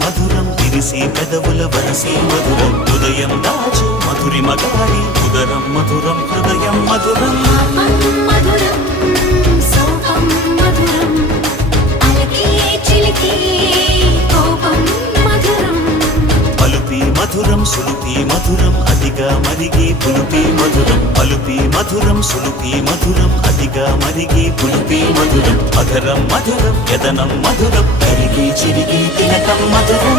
మధురం విరిసి పెదవుల వరసి మధురం హృదయం దాచి మధురి మగాడి ఉదరం మధురం హృదయం మధురం మధురం సోపం మధురం అలకి చిలికి కోపం మధురం పలుపి మధురం సులుపి మధురం అతిగా మరిగి పులుపి మధురం పలుపి మధురం సులుపి మధురం అతిగా మరిగి పులుపి మధురం అధరం మధురం యదనం మధురం కరిగి చిరిగి తిలకం మధురం